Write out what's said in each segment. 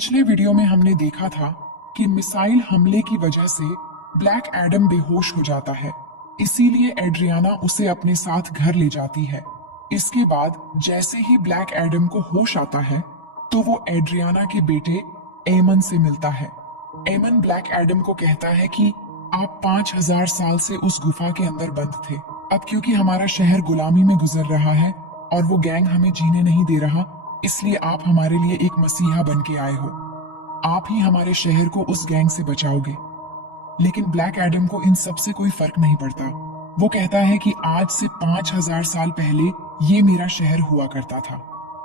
पिछले वीडियो में हमने देखा था कि मिसाइल हमले की वजह से ब्लैक एडम बेहोश हो जाता है, इसीलिए एड्रियाना उसे अपने साथ घर ले जाती है। इसके बाद जैसे ही ब्लैक एडम को होश आता है तो वो एड्रियाना के बेटे एमन से मिलता है। एमन ब्लैक एडम को कहता है कि आप 5000 साल से उस गुफा के अंदर बंद थे। अब क्योंकि हमारा शहर गुलामी में गुजर रहा है और वो गैंग हमें जीने नहीं दे रहा, इसलिए आप हमारे लिए एक मसीहा बन के आए हो। आप ही हमारे शहर को उस गैंग से बचाओगे। लेकिन ब्लैक एडम को इन सब से कोई फर्क नहीं पड़ता। वो कहता है कि आज से 5000 साल पहले ये मेरा शहर हुआ करता था,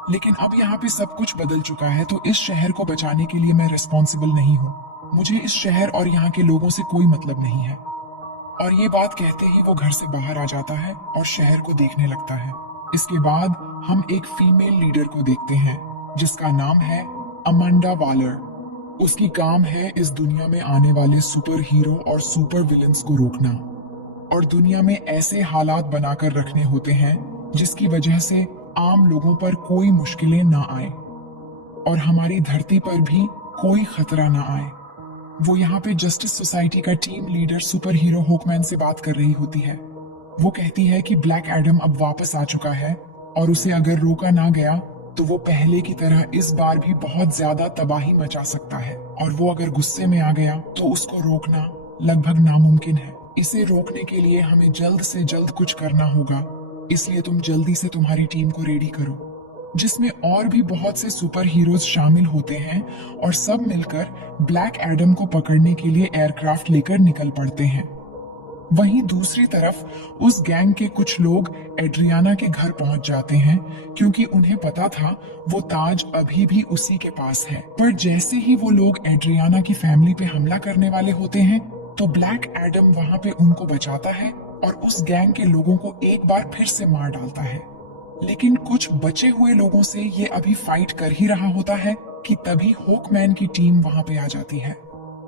लेकिन अब यहाँ पे सब कुछ बदल चुका है, तो इस शहर को बचाने के लिए मैं रिस्पॉन्सिबल नहीं हूँ। मुझे इस शहर और यहाँ के लोगों से कोई मतलब नहीं है। और ये बात कहते ही वो घर से बाहर आ जाता है और शहर को देखने लगता है। इसके बाद हम एक फीमेल लीडर को देखते हैं जिसका नाम है अमांडा वालर। उसकी काम है इस दुनिया में आने वाले सुपर हीरो और सुपर विलन्स को रोकना और दुनिया में ऐसे हालात बनाकर रखने होते हैं जिसकी वजह से आम लोगों पर कोई मुश्किलें ना आए और हमारी धरती पर भी कोई खतरा ना आए। वो यहाँ पे जस्टिस सोसाइटी का टीम लीडर सुपर हीरो हॉकमैन से बात कर रही होती है। वो कहती है कि ब्लैक एडम अब वापस आ चुका है और उसे अगर रोका ना गया तो वो पहले की तरह इस बार भी बहुत ज्यादा तबाही मचा सकता है, और वो अगर गुस्से में आ गया तो उसको रोकना लगभग नामुमकिन है। इसे रोकने के लिए हमें जल्द से जल्द कुछ करना होगा, इसलिए तुम जल्दी से तुम्हारी टीम को रेडी करो, जिसमें और भी बहुत से सुपर हीरोज शामिल होते हैं और सब मिलकर ब्लैक एडम को पकड़ने के लिए एयरक्राफ्ट लेकर निकल पड़ते हैं। वहीं दूसरी तरफ उस गैंग के कुछ लोग एड्रियाना के घर पहुंच जाते हैं क्योंकि उन्हें पता था वो ताज अभी भी उसी के पास है। पर जैसे ही वो लोग एड्रियाना की फैमिली पे हमला करने वाले होते हैं तो ब्लैक एडम वहां पे उनको बचाता है और उस गैंग के लोगों को एक बार फिर से मार डालता है। लेकिन कुछ बचे हुए लोगों से ये अभी फाइट कर ही रहा होता है कि तभी हॉकमैन की टीम वहां पे आ जाती है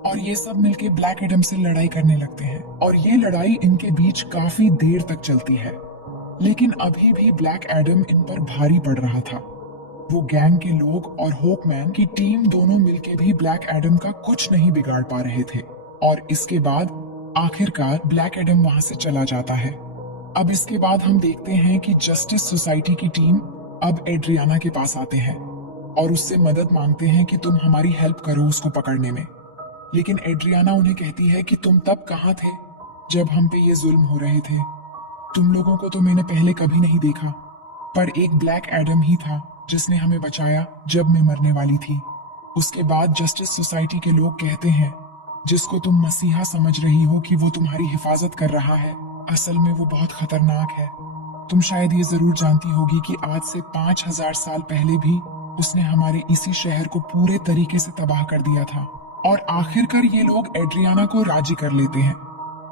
और ये सब मिलके ब्लैक एडम से लड़ाई करने लगते हैं और ये लड़ाई इनके बीच काफी देर तक चलती है। लेकिन अभी भी ब्लैक एडम इन पर भारी पड़ रहा था। वो गैंग के लोग और हॉकमैन की टीम दोनों मिलके भी ब्लैक एडम का कुछ नहीं बिगाड़ पा रहे थे और इसके बाद आखिरकार ब्लैक एडम वहां से चला जाता है। अब इसके बाद हम देखते हैं कि जस्टिस सोसाइटी की टीम अब एड्रियाना के पास आते हैं और उससे मदद मांगते हैं कि तुम हमारी हेल्प करो उसको पकड़ने में। लेकिन एड्रियाना उन्हें कहती है कि तुम तब कहाँ थे जब हम पे ये जुल्म हो रहे थे। तुम लोगों को तो मैंने पहले कभी नहीं देखा, पर एक ब्लैक एडम ही था जिसने हमें बचाया जब मैं मरने वाली थी। उसके बाद जस्टिस सोसाइटी के लोग कहते हैं जिसको तुम मसीहा समझ रही हो कि वो तुम्हारी हिफाजत कर रहा है, असल में वो बहुत खतरनाक है। तुम शायद ये जरूर जानती होगी कि आज से 5000 साल पहले भी उसने हमारे इसी शहर को पूरे तरीके से तबाह कर दिया था। और आखिरकार ये लोग एड्रियाना को राजी कर लेते हैं,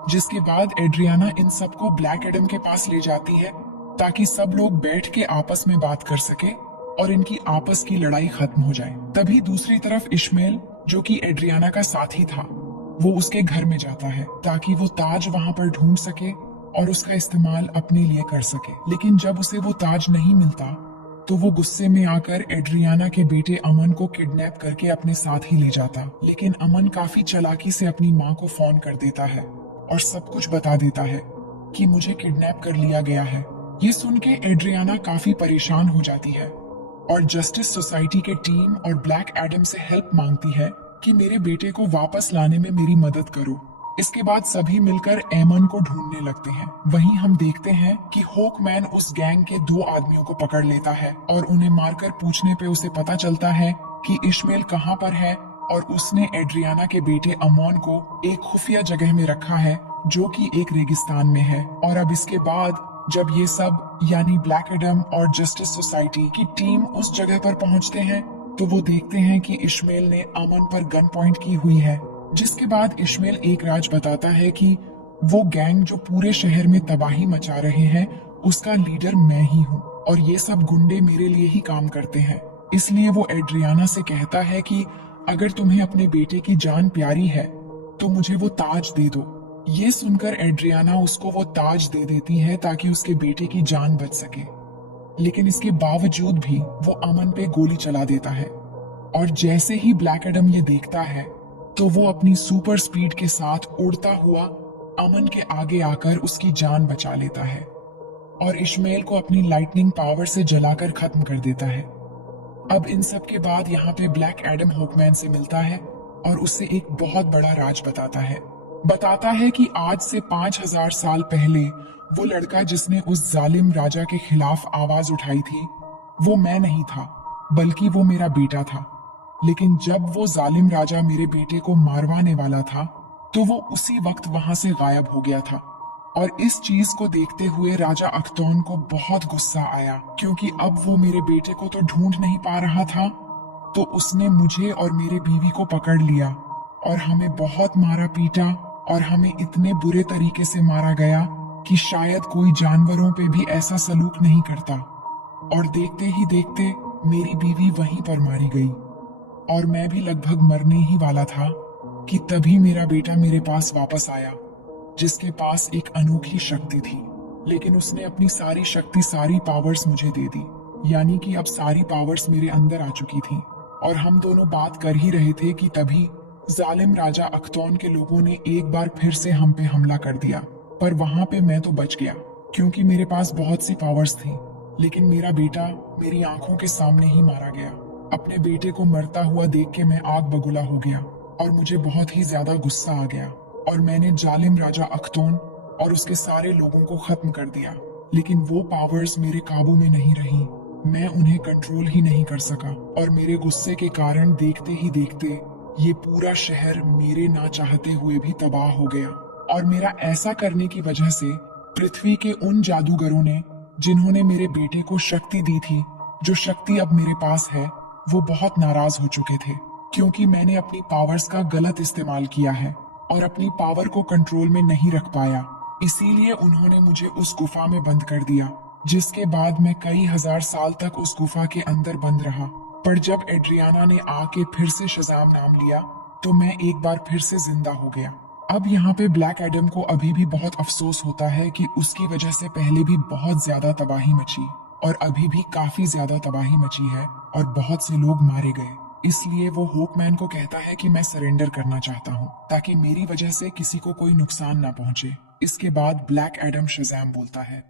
जिसके बाद एड्रियाना इन सबको ब्लैक एडम के पास ले जाती है ताकि सब लोग बैठ के आपस में बात कर सके और इनकी आपस की लड़ाई खत्म हो जाए। तभी दूसरी तरफ इश्मेल, जो कि एड्रियाना का साथी था, वो उसके घर में जाता है ताकि वो ताज वहां पर ढूंढ सके और उसका इस्तेमाल अपने लिए कर सके। लेकिन जब उसे वो ताज नहीं मिलता तो वो गुस्से में आकर एड्रियाना के बेटे अमन को किडनैप करके अपने साथ ही ले जाता। लेकिन अमन काफी चालाकी से अपनी माँ को फोन कर देता है और सब कुछ बता देता है कि मुझे किडनैप कर लिया गया है। ये सुन के एड्रियाना काफी परेशान हो जाती है और जस्टिस सोसाइटी के टीम और ब्लैक एडम से हेल्प मांगती है कि मेरे बेटे को वापस लाने में मेरी मदद करो। इसके बाद सभी मिलकर एमन को ढूंढने लगते हैं। वहीं हम देखते हैं कि हॉकमैन उस गैंग के 2 आदमियों को पकड़ लेता है और उन्हें मारकर पूछने पे उसे पता चलता है कि इश्मेल कहाँ पर है और उसने एड्रियाना के बेटे अमोन को एक खुफिया जगह में रखा है जो कि एक रेगिस्तान में है। और अब इसके बाद जब ये सब यानी ब्लैक एडम और जस्टिस सोसाइटी की टीम उस जगह पर पहुंचते हैं तो वो देखते हैं कि इश्मेल ने अमन पर गन पॉइंट की हुई है। जिसके बाद इश्मेल एक राज बताता है कि वो गैंग जो पूरे शहर में तबाही मचा रहे हैं उसका लीडर मैं ही हूँ और ये सब गुंडे मेरे लिए ही काम करते हैं। इसलिए वो एड्रियाना से कहता है कि अगर तुम्हें अपने बेटे की जान प्यारी है तो मुझे वो ताज दे दो। ये सुनकर एड्रियाना उसको वो ताज दे देती है ताकि उसके बेटे की जान बच सके। लेकिन इसके बावजूद भी वो अमन पे गोली चला देता है और जैसे ही ब्लैक एडम ये देखता है तो वो अपनी सुपर स्पीड के साथ उड़ता हुआ अमन के आगे आकर उसकी जान बचा लेता है और इश्माइल को अपनी लाइटनिंग पावर से जलाकर खत्म कर देता है। अब इन सब के बाद यहाँ पे ब्लैक एडम हॉकमैन से मिलता है और उससे एक बहुत बड़ा राज बताता है कि आज से 5000 साल पहले वो लड़का जिसने उस जालिम राजा के खिलाफ आवाज उठाई थी वो मैं नहीं था, बल्कि वो मेरा बेटा था। लेकिन जब वो जालिम राजा मेरे बेटे को मारवाने वाला था तो वो उसी वक्त वहां से गायब हो गया था। और इस चीज को देखते हुए राजा अख्तौन को बहुत गुस्सा आया, क्योंकि अब वो मेरे बेटे को तो ढूंढ नहीं पा रहा था। तो उसने मुझे और मेरे बीवी को पकड़ लिया और हमें बहुत मारा पीटा और हमें इतने बुरे तरीके से मारा गया कि शायद कोई जानवरों पे भी ऐसा सलूक नहीं करता। और देखते ही देखते मेरी बीवी वहीं पर मारी गई और मैं भी लगभग मरने ही वाला था कि तभी मेरा बेटा मेरे पास वापस आया, जिसके पास एक अनोखी शक्ति थी। लेकिन उसने अपनी सारी शक्ति, सारी पावर्स मुझे दे दी, यानी कि अब सारी पावर्स मेरे अंदर आ चुकी थी। और हम दोनों बात कर ही रहे थे कि तभी जालिम राजा अख्तौन के लोगों ने एक बार फिर से हम पे हमला कर दिया। पर वहां पे मैं तो बच गया क्योंकि मेरे पास बहुत सी पावर्स थी। लेकिन मेरा बेटा मेरी आंखों के सामने ही मारा गया। अपने बेटे को मरता हुआ देख के मैं आग बगुला हो गया और मुझे बहुत ही ज्यादा गुस्सा आ गया और मैंने जालिम राजा अख्तौन और उसके सारे लोगों को खत्म कर दिया। लेकिन वो पावर्स मेरे काबू में नहीं रही, मैं उन्हें कंट्रोल ही नहीं कर सका और मेरे गुस्से के कारण देखते ही देखते ये पूरा शहर मेरे ना चाहते हुए भी तबाह हो गया। और मेरा ऐसा करने की वजह से पृथ्वी के उन जादूगरों ने जिन्होंने मेरे बेटे को शक्ति दी थी, जो शक्ति अब मेरे पास है, वो बहुत नाराज हो चुके थे क्योंकि मैंने अपनी पावर्स का गलत इस्तेमाल किया है और अपनी पावर को कंट्रोल में नहीं रख पाया। इसीलिए उन्होंने मुझे उस गुफा में बंद कर दिया, जिसके बाद मैं कई हजार साल तक उस गुफा के अंदर बंद रहा। पर जब एड्रियाना ने आके फिर से शज़ाम नाम लिया तो मैं एक बार फिर से जिंदा हो गया। अब यहाँ पे ब्लैक एडम को अभी भी बहुत अफसोस होता है कि उसकी वजह से पहले भी बहुत ज्यादा तबाही मची और अभी भी काफी ज्यादा तबाही मची है और बहुत से लोग मारे गए। इसलिए वो होकमैन को कहता है कि मैं सरेंडर करना चाहता हूँ ताकि मेरी वजह से किसी को कोई नुकसान ना पहुंचे। इसके बाद ब्लैक एडम शज़ाम बोलता है,